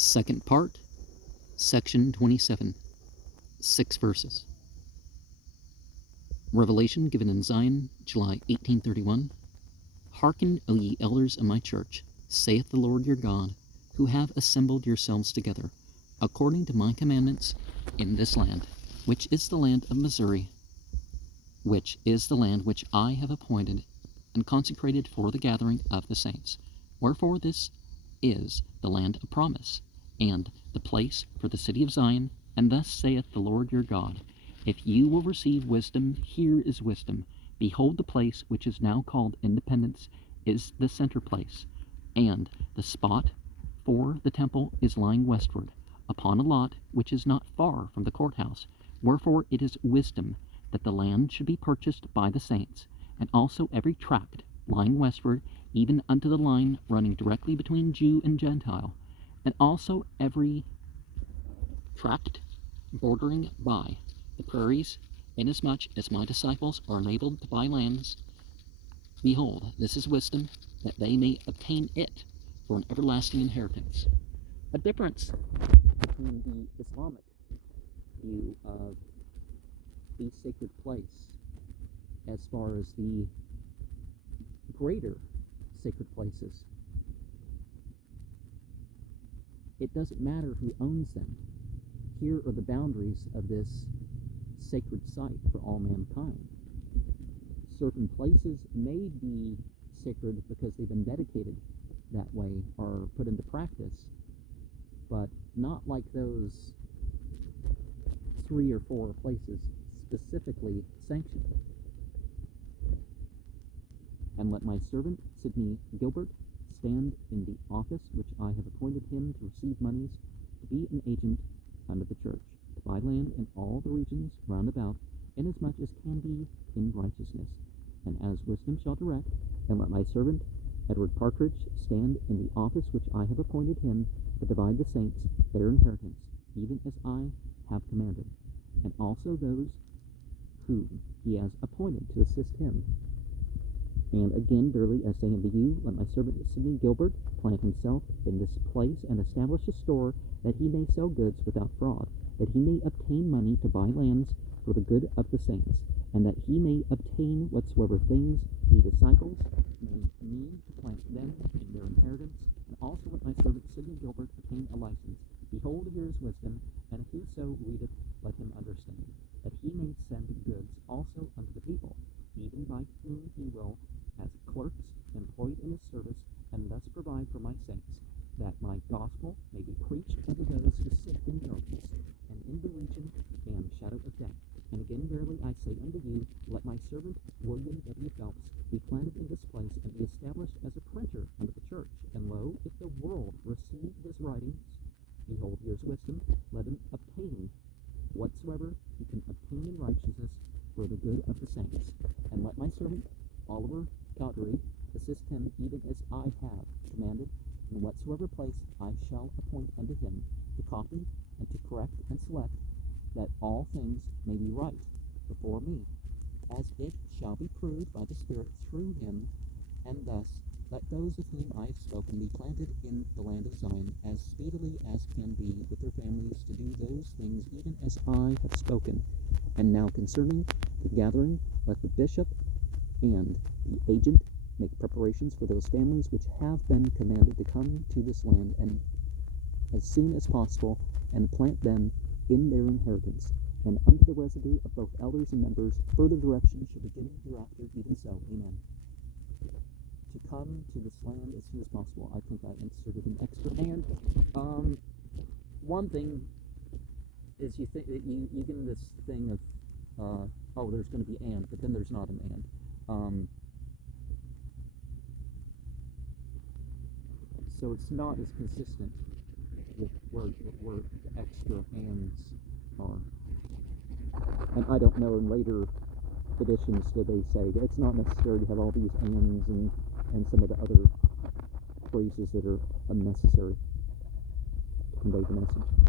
Second part, section 27, 6 verses. Revelation given in Zion, July 1831. Hearken, O ye elders of my church, saith the Lord your God, who have assembled yourselves together, according to my commandments, in this land, which is the land of Missouri, which is the land which I have appointed and consecrated for the gathering of the saints. Wherefore this is the land of promise, and the place for the city of Zion. And thus saith the Lord your God, if you will receive wisdom, here is wisdom. Behold, the place which is now called Independence is the center place, and the spot for the temple is lying westward, upon a lot which is not far from the courthouse. Wherefore it is wisdom that the land should be purchased by the saints, and also every tract lying westward, even unto the line running directly between Jew and Gentile, and also every tract bordering by the prairies, inasmuch as my disciples are enabled to buy lands. Behold, this is wisdom, that they may obtain it for an everlasting inheritance. A difference between the Islamic view of the sacred place as far as the greater sacred places. It doesn't matter who owns them. Here are the boundaries of this sacred site for all mankind. Certain places may be sacred because they've been dedicated that way or put into practice, but not like those 3 or 4 places specifically sanctioned. And let my servant Sidney Gilbert stand in the office which I have appointed him to receive monies, to be an agent under the church, to buy land in all the regions round about, inasmuch as can be in righteousness, and as wisdom shall direct. And let my servant Edward Partridge stand in the office which I have appointed him, to divide the saints their inheritance, even as I have commanded, and also those whom he has appointed to assist him. And again, verily I say unto you, let my servant Sidney Gilbert plant himself in this place, and establish a store, that he may sell goods without fraud, that he may obtain money to buy lands for the good of the saints, and that he may obtain whatsoever things the disciples may need to plant them in their inheritance. And also let my servant Sidney Gilbert obtain a license. Behold, here is wisdom, and whoso readeth, let him understand, that he may send goods also unto the people, even by whom he will, as clerks employed in his service, and thus provide for my saints, that my gospel may be preached unto those who sit in darkness, and in the region and shadow of death. And again, verily I say unto you, let my servant William W. Phelps be planted in this place, and be established as a printer unto the church. And lo, if the world receive his writings, behold, here's wisdom, let him obtain whatsoever he can obtain in righteousness for the good of the saints. And let my servant Oliver Cowdery assist him, even as I have commanded, in whatsoever place I shall appoint unto him, to copy and to correct and select, that all things may be right before me, as it shall be proved by the Spirit through him. And thus let those of whom I have spoken be planted in the land of Zion, as speedily as can be, with their families, to do those things even as I have spoken. And now concerning the gathering, let the bishop and the agent make preparations for those families which have been commanded to come to this land, and as soon as possible, and plant them in their inheritance. And unto the residue of both elders and members, further direction shall be given hereafter, even so. Amen. To come to this land as soon as possible. I think I inserted an extra and. One thing is you think that you get this thing of, oh, there's going to be and, but then there's not an and. So it's not as consistent with where the extra ands are. And I don't know, in later editions do they say it's not necessary to have all these ands and some of the other phrases that are unnecessary to convey the message.